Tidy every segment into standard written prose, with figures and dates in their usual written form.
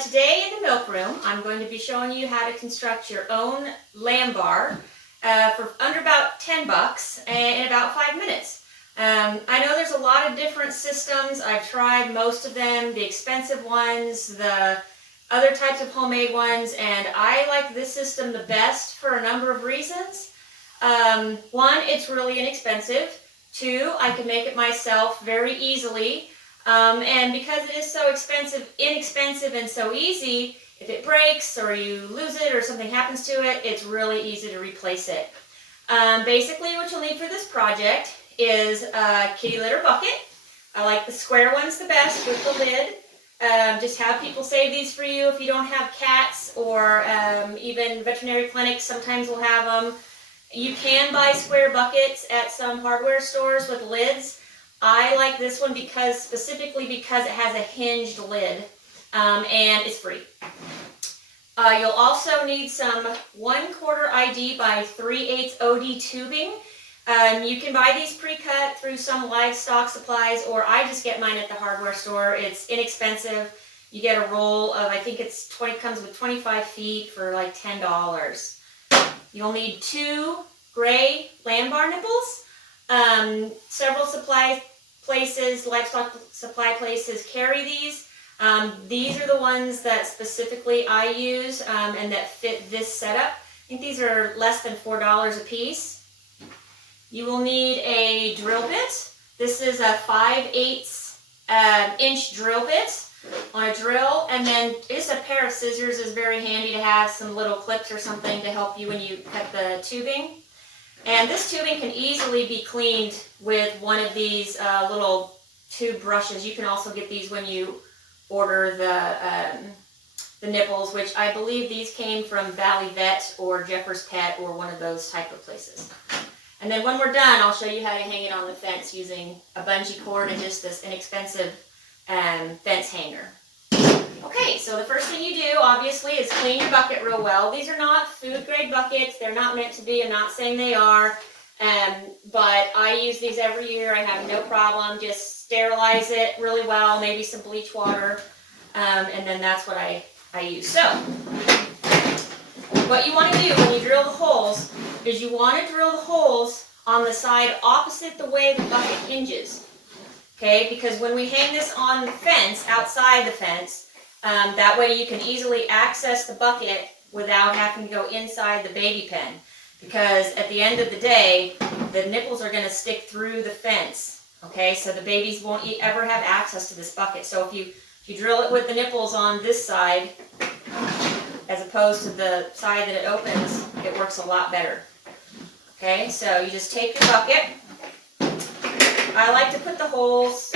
Today in the milk room, I'm going to be showing you how to construct your own lamb bar for under about 10 bucks in about 5 minutes. I know there's a lot of different systems. I've tried most of them, the expensive ones, the other types of homemade ones, and I like this system the best for a number of reasons. One, it's really inexpensive. Two, I can make it myself very easily. And because it is so inexpensive and so easy, if it breaks or you lose it or something happens to it, it's really easy to replace it. Basically what you'll need for this project is a kitty litter bucket. I like the square ones the best with the lid. Just have people save these for you if you don't have cats, or even veterinary clinics sometimes will have them. You can buy square buckets at some hardware stores with lids. I like this one specifically because it has a hinged lid, and it's free. You'll also need some 1/4 ID by 3/8 OD tubing. You can buy these pre-cut through some livestock supplies, or I just get mine at the hardware store. It's inexpensive. You get a roll of, I think comes with 25 feet for like $10. You'll need 2 gray lamb bar nipples. Several livestock supply places carry these. These are the ones that specifically I use and that fit this setup. I think these are less than $4 a piece. You will need a drill bit. This is a 5/8 inch drill bit on a drill, and then just a pair of scissors is very handy to have, some little clips or something to help you when you cut the tubing. And this tubing can easily be cleaned with one of these little tube brushes. You can also get these when you order the nipples, which I believe these came from Valley Vet or Jeffers Pet or one of those type of places. And then when we're done, I'll show you how to hang it on the fence using a bungee cord and just this inexpensive fence hanger. Okay, so the first thing you do, obviously, is clean your bucket real well. These are not food grade buckets. They're not meant to be. I'm not saying they are. But I use these every year. I have no problem. Just sterilize it really well, maybe some bleach water, and then that's what I use. So, what you want to do when you drill the holes is you want to drill the holes on the side opposite the way the bucket hinges. Okay, because when we hang this on the fence, outside the fence, that way you can easily access the bucket without having to go inside the baby pen. Because at the end of the day, the nipples are going to stick through the fence. Okay, so the babies won't ever have access to this bucket. So if you drill it with the nipples on this side, as opposed to the side that it opens, it works a lot better. Okay, so you just take your bucket. I like to put the holes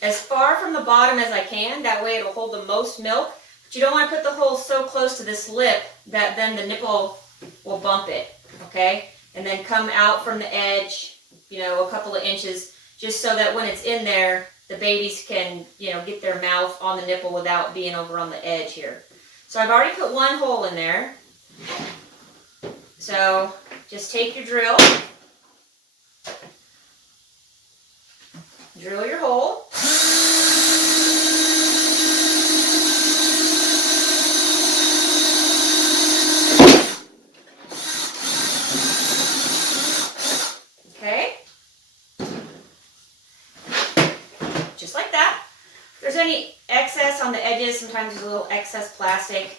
as far from the bottom as I can. That way it'll hold the most milk. But you don't want to put the holes so close to this lip that then the nipple will bump it. Okay, and then come out from the edge, a couple of inches, just so that when it's in there, the babies can, get their mouth on the nipple without being over on the edge here. So I've already put one hole in there. So just take your drill, drill your hole. Okay. Just like that. If there's any excess on the edges, sometimes there's a little excess plastic,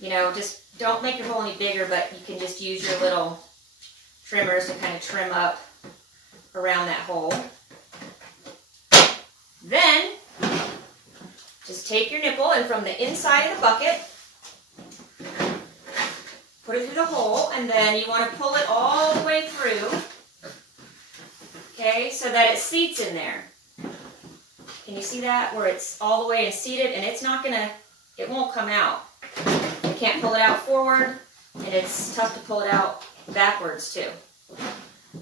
just don't make your hole any bigger, but you can just use your little trimmers to kind of trim up around that hole. Then, just take your nipple and from the inside of the bucket, put it through the hole, and then you want to pull it all the way through, okay, so that it seats in there. Can you see that? Where it's all the way seated, and it won't come out. You can't pull it out forward, and it's tough to pull it out backwards too.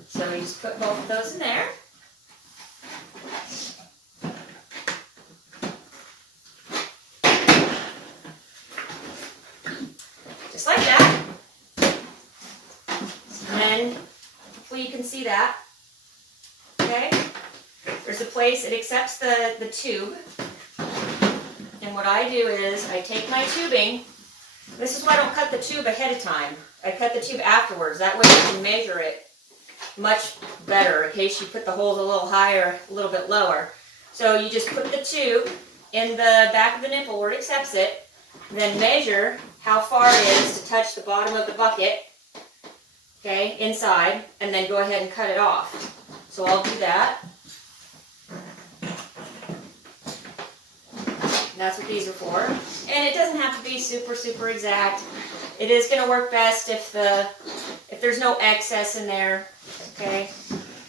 So you just put both of those in there. Just like that. And then, hopefully you can see that. Okay? There's a place, it accepts the tube. And And what I do is I take my tubing. This is why I don't cut the tube ahead of time. I cut the tube afterwards. That way you can measure it much better in case you put the holes a little higher, a little bit lower. So you just put the tube in the back of the nipple where it accepts it, then measure how far it is to touch the bottom of the bucket, okay, inside, and then go ahead and cut it off. So I'll do that. That's what these are for. And it doesn't have to be super, super exact. It is going to work best if there's no excess in there. Okay,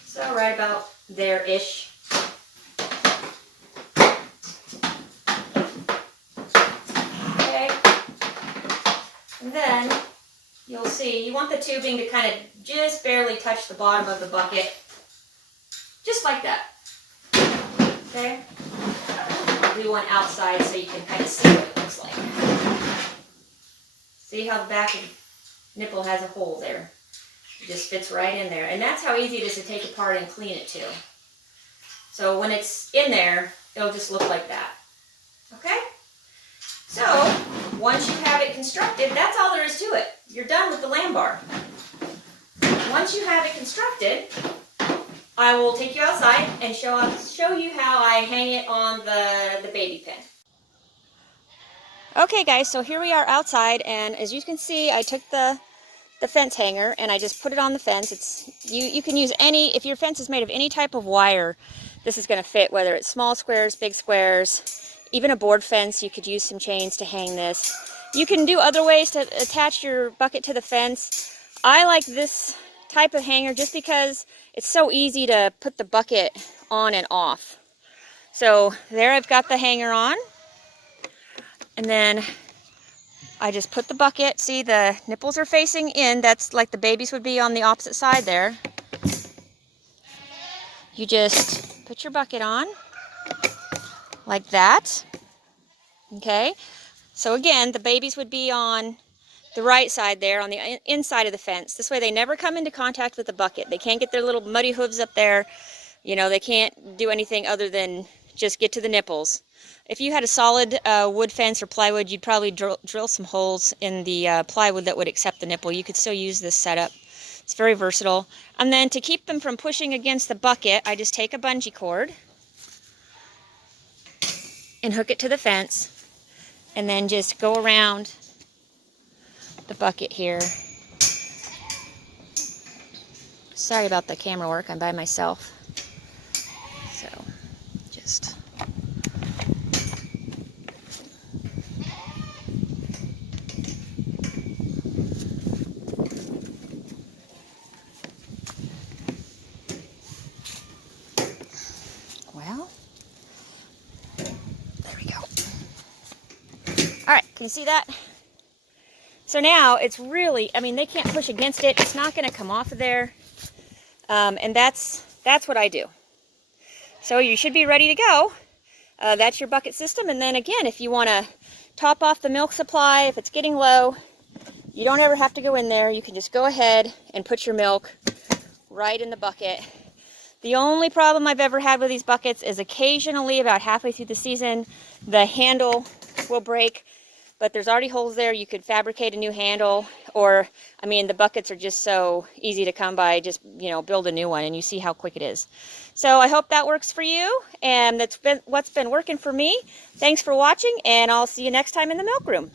so right about there-ish. Okay, and then you'll see you want the tubing to kind of just barely touch the bottom of the bucket, just like that. Okay. Do one outside so you can kind of see what it looks like. See how the back of the nipple has a hole there? It just fits right in there. And that's how easy it is to take apart and clean it too. So when it's in there, it'll just look like that. Okay? So, once you have it constructed, that's all there is to it. You're done with the lamb bar. Once you have it constructed, I will take you outside and show you how I hang it on the baby pin. Okay guys, so here we are outside, and as you can see, I took the fence hanger and I just put it on the fence. It's you can use any, if your fence is made of any type of wire, this is going to fit, whether it's small squares, big squares, even a board fence. You could use some chains to hang this. You can do other ways to attach your bucket to the fence. I like this type of hanger just because it's so easy to put the bucket on and off. So there I've got the hanger on, and then I just put the bucket, see the nipples are facing in, that's like the babies would be on the opposite side there. You just put your bucket on like that. Okay, so again the babies would be on the right side there on the inside of the fence. This way they never come into contact with the bucket. They can't get their little muddy hooves up there. You know, they can't do anything other than just get to the nipples. If you had a solid wood fence or plywood, you'd probably drill some holes in the plywood that would accept the nipple. You could still use this setup. It's very versatile. And then to keep them from pushing against the bucket, I just take a bungee cord and hook it to the fence, and then just go around the bucket here. Sorry about the camera work, I'm by myself. So, just well, there we go. All right, can you see that? So now it's really, I mean, they can't push against it. It's not going to come off of there. And that's what I do. So you should be ready to go. That's your bucket system. And then again, if you want to top off the milk supply, if it's getting low, you don't ever have to go in there. You can just go ahead and put your milk right in the bucket. The only problem I've ever had with these buckets is occasionally, about halfway through the season, the handle will break. But there's already holes there. You could fabricate a new handle, or, I mean, the buckets are just so easy to come by. Just, you know, build a new one, and you see how quick it is. So I hope that works for you, and that's been what's been working for me. Thanks for watching, and I'll see you next time in the milk room.